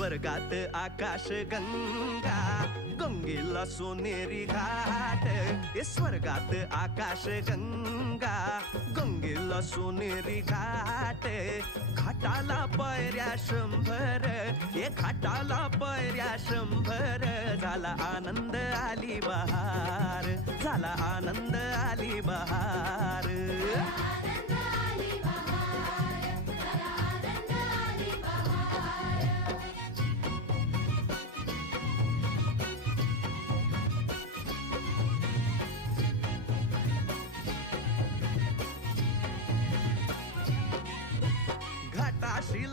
स्वर्गात आकाश गंगा, गंगेला सोनेरी घाट. स्वर्गात आकाश गंगा, गंगेला सोनेरी घाट. घाटाला पायऱ्या 100, घाटाला पायऱ्या 100. झाला आनंद आली बहार, झाला आनंद आली बहार. घाटाशी